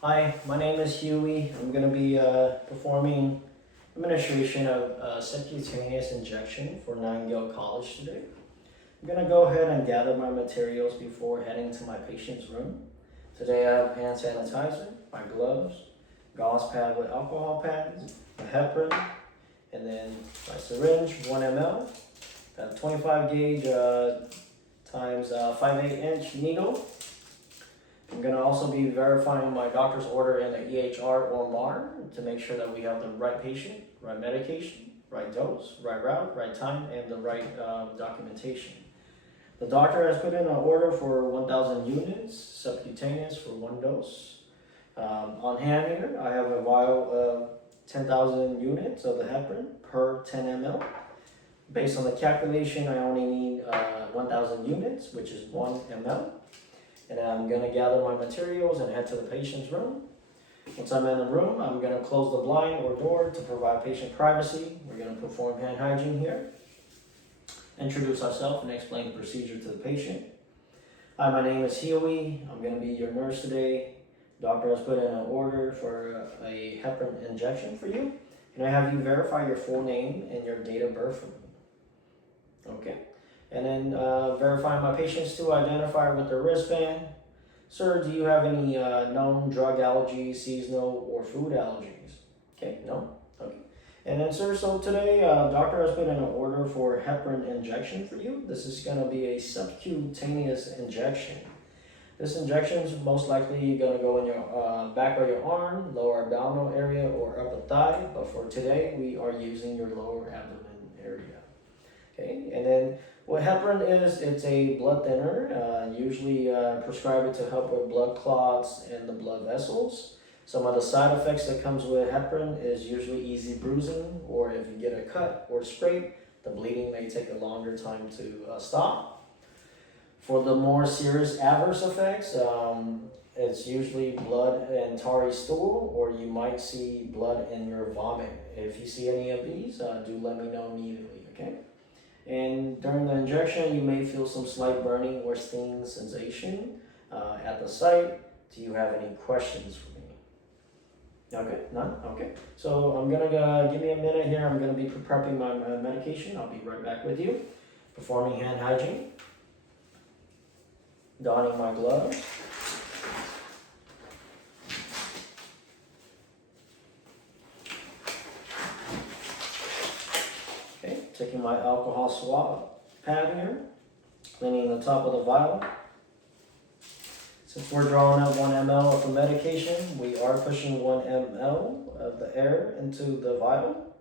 Hi, my name is Huey. I'm going to be performing administration of subcutaneous injection for Nightingale College today. I'm going to go ahead and gather my materials before heading to my patient's room. Today I have hand sanitizer, my gloves, gauze pad with alcohol pads, a heparin, and then my syringe, 1 ml, a 25 gauge times 5/8 inch needle. I'm going to also be verifying my doctor's order in the EHR or MAR to make sure that we have the right patient, right medication, right dose, right route, right time, and the right documentation. The doctor has put in an order for 1,000 units, subcutaneous for 1 dose. On hand here, I have a vial of 10,000 units of the heparin per 10 ml. Based on the calculation, I only need 1,000 units, which is 1 ml. And I'm going to gather my materials and head to the patient's room. Once I'm in the room, I'm going to close the blind or door to provide patient privacy. We're going to perform hand hygiene here, introduce ourselves, and explain the procedure to the patient. Hi, my name is Huey. I'm going to be your nurse today. Doctor has put in an order for a heparin injection for you. Can I have you verify your full name and your date of birth for me? Okay. And then verifying my patients to identify with the wristband. Sir, do you have any known drug allergies, seasonal, or food allergies? Okay, no? Okay. And then sir, so today doctor has put in an order for heparin injection for you. This is going to be a subcutaneous injection. This injection is most likely going to go in your back of your arm, lower abdominal area, or upper thigh. But for today, we are using your lower abdomen area. Okay, and then what heparin is, it's a blood thinner, usually prescribed to help with blood clots in the blood vessels. Some of the side effects that comes with heparin is usually easy bruising, or if you get a cut or scrape, the bleeding may take a longer time to stop. For the more serious adverse effects, it's usually blood and tarry stool, or you might see blood in your vomit. If you see any of these, do let me know immediately, okay? And during the injection, you may feel some slight burning or stinging sensation at the site. Do you have any questions for me? Okay, none? Okay. So I'm gonna give me a minute here. I'm gonna be prepping my medication. I'll be right back with you. Performing hand hygiene. Donning my gloves. Taking my alcohol swab pad here, cleaning the top of the vial. Since we're drawing out 1 ml of the medication, we are pushing 1 ml of the air into the vial.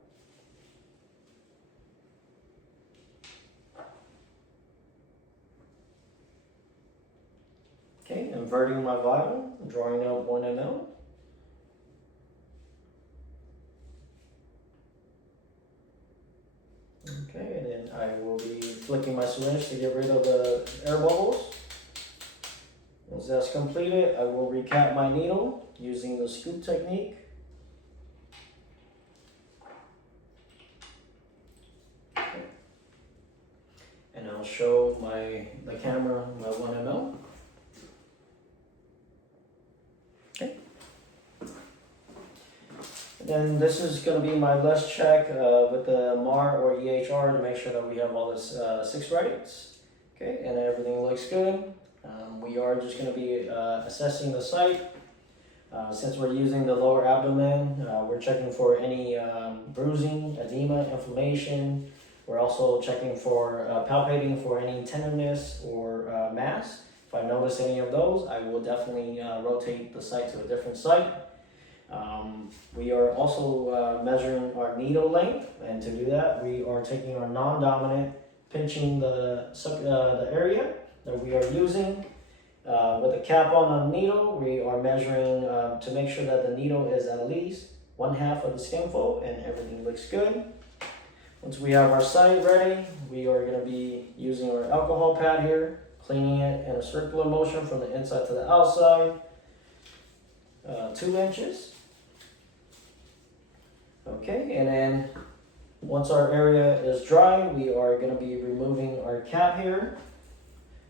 Okay, inverting my vial, drawing out 1 ml. Okay, and then I will be flicking my syringe to get rid of the air bubbles. Once that's completed, I will recap my needle using the scoop technique. Okay. And I'll show the camera my 1 ml. Okay. And this is going to be my last check with the MAR or EHR to make sure that we have all this 6 rights. Okay, and everything looks good. We are just going to be assessing the site. Since we're using the lower abdomen, we're checking for any bruising, edema, inflammation. We're also checking for palpating for any tenderness or mass. If I notice any of those, I will definitely rotate the site to a different site. We are also measuring our needle length, and to do that, we are taking our non-dominant, pinching the area that we are using. With the cap on the needle, we are measuring to make sure that the needle is at least 1/2 of the skin fold and everything looks good. Once we have our site ready, we are going to be using our alcohol pad here, cleaning it in a circular motion from the inside to the outside, 2 inches. Okay, and then once our area is dry, we are going to be removing our cap here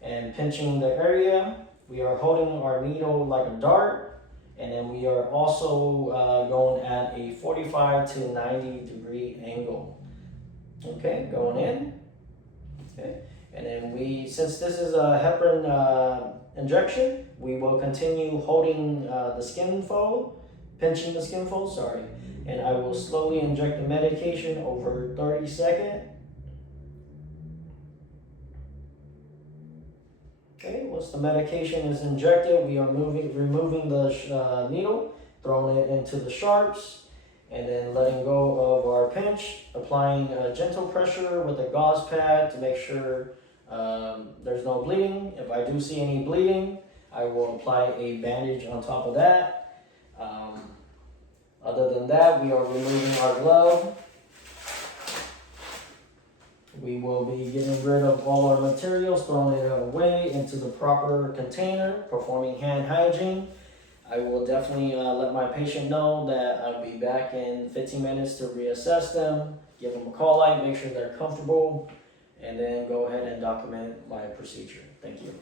and pinching the area. We are holding our needle like a dart And then we are also going at a 45 to 90 degree angle. Okay, going in. Okay, and then since this is a heparin injection, we will continue holding the skin fold, pinching the skin fold, sorry. And I will slowly inject the medication over 30 seconds. Okay, once the medication is injected, we are removing the needle, throwing it into the sharps, and then letting go of our pinch, applying gentle pressure with a gauze pad to make sure there's no bleeding. If I do see any bleeding, I will apply a bandage on top of that. Other than that, we are removing our glove. We will be getting rid of all our materials, throwing it away into the proper container, performing hand hygiene. I will definitely let my patient know that I'll be back in 15 minutes to reassess them, give them a call light, make sure they're comfortable, and then go ahead and document my procedure. Thank you.